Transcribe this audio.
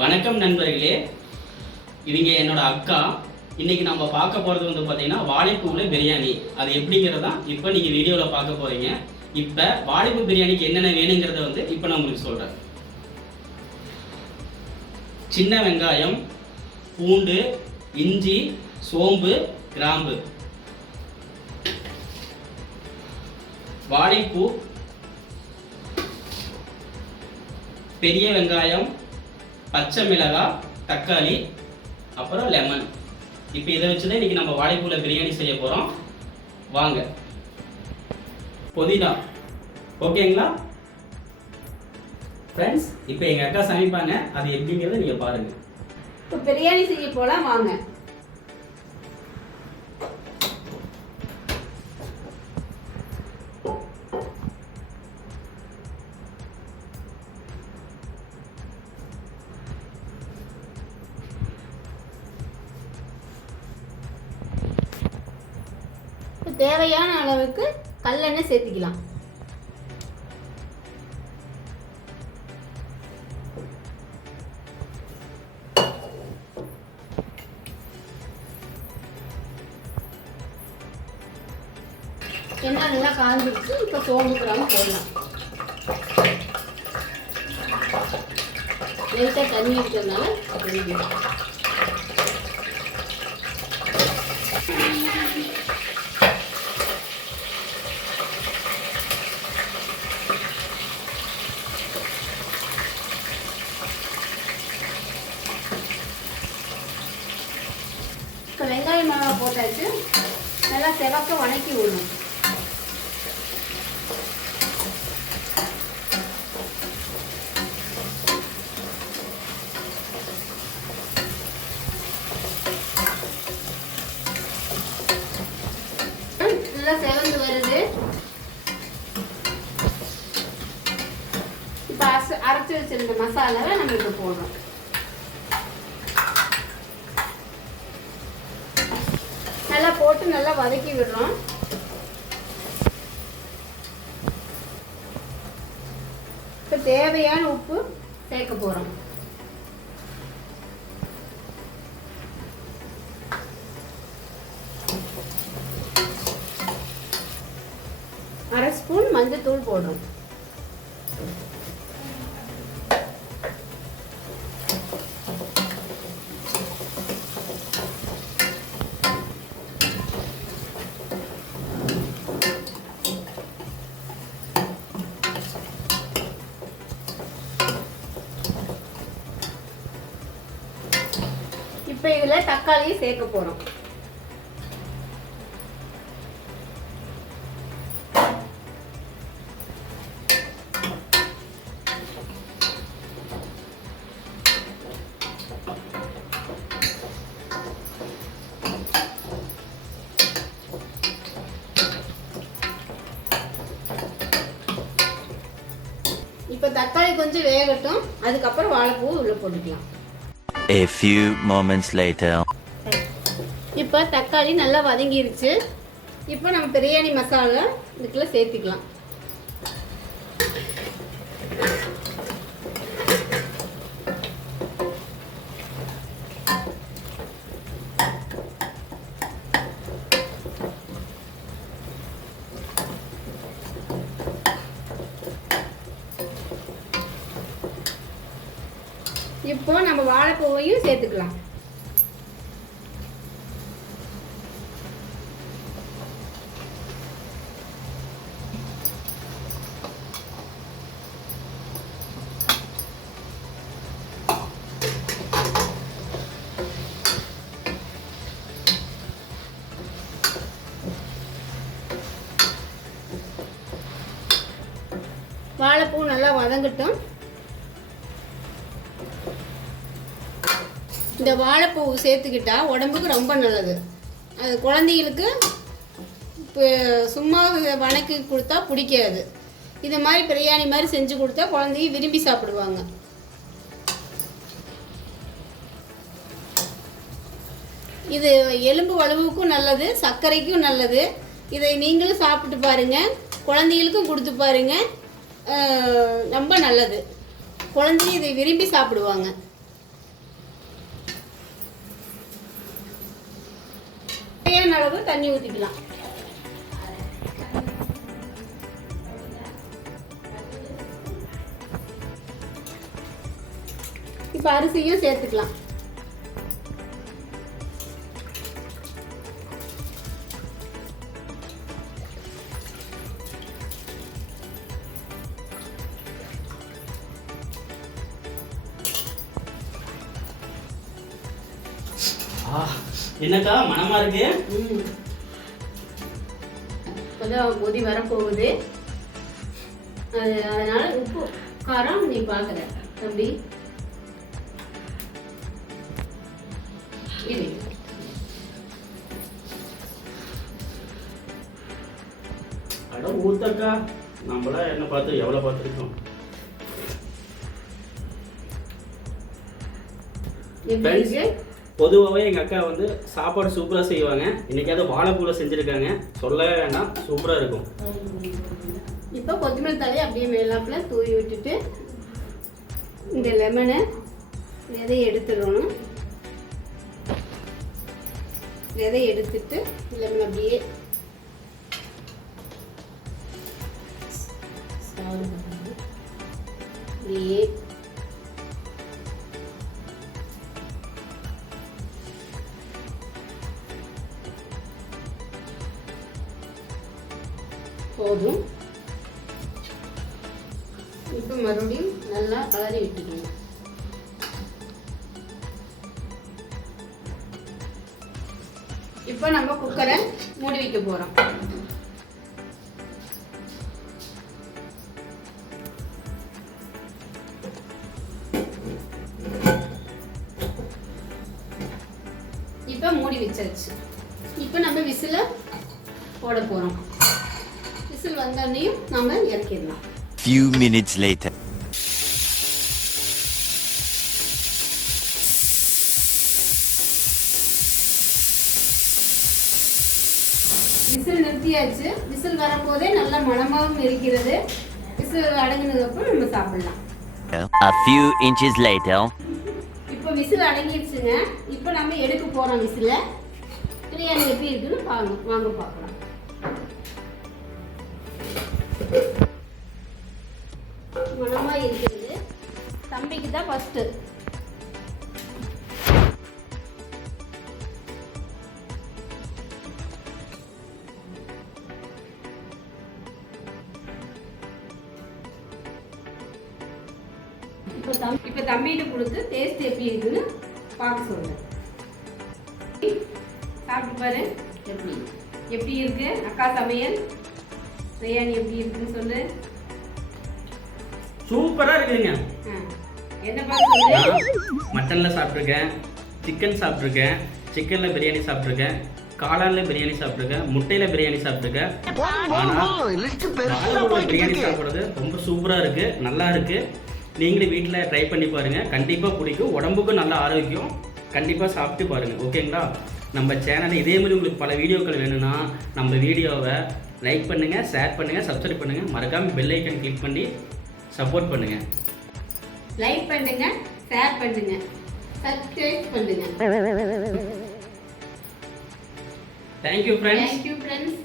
வணக்கம் நண்பர்களே. இவங்க என்னோட அக்கா. இன்னைக்கு நம்ம பார்க்க போறது வந்து பார்த்தீங்கன்னா வாழைப்பூவில் பிரியாணி. அது எப்படிங்கிறதா இப்போ நீங்க வீடியோவில் பார்க்க போறீங்க. இப்போ வாழைப்பூ பிரியாணிக்கு என்னென்ன வேணுங்கிறத வந்து இப்போ நான் உங்களுக்கு சொல்றேன். சின்ன வெங்காயம் பூண்டு இஞ்சி சோம்பு கிராம்பு. வாழைப்பூ பெரிய வெங்காயம் பச்சை மிளகாய் தக்காளி அப்புறம் லெமன் இப்போ இதை வச்சு தான் இன்றைக்கி நம்ம வாழைப்பூவில் பிரியாணி செய்ய போகிறோம் வாங்க. புதினா. ஓகேங்களா? ஃப்ரெண்ட்ஸ் இப்போ எங்கள் அக்கா சமைப்பாங்க. அது எப்படிங்கிறத நீங்கள் பாருங்கள் இப்போ பிரியாணி செய்ய போகலாம் வாங்க. தேவையான அளவுக்கு கல்லெண்ணெய் சேர்த்துக்கலாம். எண்ணெய் நல்லா காஞ்சிருச்சு இப்போ சோம்பு கிராம போடலாம். லைட்டாக தண்ணி இருக்கிறதுனால அப்படி இப்போ வெங்காயம் மிளகா போட்டாச்சு. நல்லா செவக்க வணக்கி விடணும். நல்லா செவந்து வருது. இப்போ அரைச்சு அரைச்சி வச்சிருந்த மசாலாவை நம்ம இப்போ போடுறோம் நல்லா போட்டு நல்லா வதக்கி விடுறோம். இப்போ தேவையான உப்பு சேர்க்க போகிறோம் அரை ஸ்பூன் மஞ்சத்தூள் போடுறோம். இப்போ இதில் தக்காளியும் சேர்க்க போகிறோம் இப்போ தக்காளி கொஞ்சம் வேகட்டும். அதுக்கப்புறம் வாழைப்பூ உள்ளே போட்டுக்கலாம். A few moments later. இப்போ தக்காளி நல்லா வதங்கிருச்சு இப்போ நம்ம பிரியாணி மசாலா இதுக்குள்ள சேர்த்துக்கலாம் இப்போ நம்ம வாழைப்பூவையும் சேர்த்துக்கலாம். வாழைப்பூ நல்லா வதங்கட்டும். இந்த வாழைப்பூ சேர்த்துக்கிட்டா உடம்புக்கு ரொம்ப நல்லது. அது குழந்தைகளுக்கு இப்போ சும்மா வணக்கி கொடுத்தா பிடிக்காது. இது மாதிரி பிரியாணி மாதிரி செஞ்சு கொடுத்தா குழந்தைங்க விரும்பி சாப்பிடுவாங்க. இது எலும்பு வலுவுக்கும் நல்லது சர்க்கரைக்கும் நல்லது. இதை நீங்களும் சாப்பிட்டு பாருங்க. குழந்தைகளுக்கும் கொடுத்து பாருங்க. ரொம்ப நல்லது. குழந்தைங்க இதை விரும்பி சாப்பிடுவாங்க. தேவையான அளவு தண்ணி ஊற்றிக்கலாம் இப்போ அரிசியும் சேர்த்துக்கலாம். என்னக்கா மனமா இருக்கு? இப்போதான் கொதி வரப்போகுது அது அதனால உப்பு காரம் நீ பார்க்குற தம்பி இது. அட ஊத்தக்கா நம்மளாம் என்ன பார்த்து எவ்வளோ பார்த்துருக்கோம்? எப்படி பொதுவாகவே எங்கள் அக்கா வந்து சாப்பாடு சூப்பராக செய்வாங்க. இன்றைக்காவது வாழைப்பூவில் செஞ்சுருக்காங்க. சொல்லவே வேண்டாம் சூப்பராக இருக்கும். இப்போ கொத்தமல்லி தலையை அப்படியே மேலாப்பில் தூவி விட்டுட்டு இந்த லெமனை விதையை எடுத்துடணும். விதையை எடுத்துட்டு லெமன் அப்படியே அப்படியே போதும். இப்போ மறுபடியும் நல்லா கலரி விட்டுக்கணும். இப்போ நம்ம குக்கரை மூடி வைக்க போகிறோம் இப்போ மூடி வச்சாச்சு. இப்போ நம்ம விசில போட போகிறோம் வந்தோடனையும் நம்ம இறக்கிடலாம் Few minutes later. விசில் நிறுத்தியாச்சு. விசில் வரும்போதே நல்ல மணமாகவும் இருக்கிறது. விசில் அடங்கினதுக்கப்புறம் நம்ம சாப்பிடலாம். A few inches later. இப்போ விசில் அடங்கிடுச்சுங்க. இப்போ நம்ம எடுக்க போகிறோம் விசில. பிரியாணி எப்படி இருக்குன்னு பாருங்க. வாங்க பார்க்கலாம். மணமாக இருக்கிறது தம்பிக்கு தான் ஃபஸ்ட்டு இப்போ தம் இப்போ தம்பிகிட்ட கொடுத்து டேஸ்ட் எப்படி இருக்குன்னு பார்க்க சொல்கிறேன் சாப்பிட்டு பாரு. எப்படி? எப்படி இருக்கு? அக்கா சமையல்? பிரியாணி எப்படி இருக்குன்னு சொல்லு. சூப்பராக இருக்குதுங்க. ஆ. என்ன பார்த்து சொல்லு. நான் மட்டனில் சாப்பிட்ருக்கேன் சிக்கன் சாப்பிட்ருக்கேன் சிக்கனில் பிரியாணி சாப்பிட்ருக்கேன் காளானில் பிரியாணி சாப்பிட்ருக்கேன் முட்டையில் பிரியாணி சாப்பிட்ருக்கேன் ஆனால் பிரியாணி சாப்பிட்றது ரொம்ப சூப்பராக இருக்குது நல்லா இருக்குது நீங்களும் வீட்டில் ட்ரை பண்ணி பாருங்கள் கண்டிப்பாக பிடிக்கும். உடம்புக்கும் நல்ல ஆரோக்கியம். கண்டிப்பாக சாப்பிட்டு பாருங்கள் ஓகேங்களா? நம்ம சேனலில் இதே மாதிரி உங்களுக்கு பல வீடியோக்கள் வேணும்னா நம்ம வீடியோவை லைக் பண்ணுங்கள் ஷேர் பண்ணுங்கள் சப்ஸ்கிரைப் பண்ணுங்கள் மறக்காமல் பெல் ஐக்கன் கிளிக் பண்ணி சப்போர்ட் பண்ணுங்கள் லைக் பண்ணுங்க ஷேர் பண்ணுங்க சப்ஸ்கிரைப் பண்ணுங்க. Thank you friends thank you friends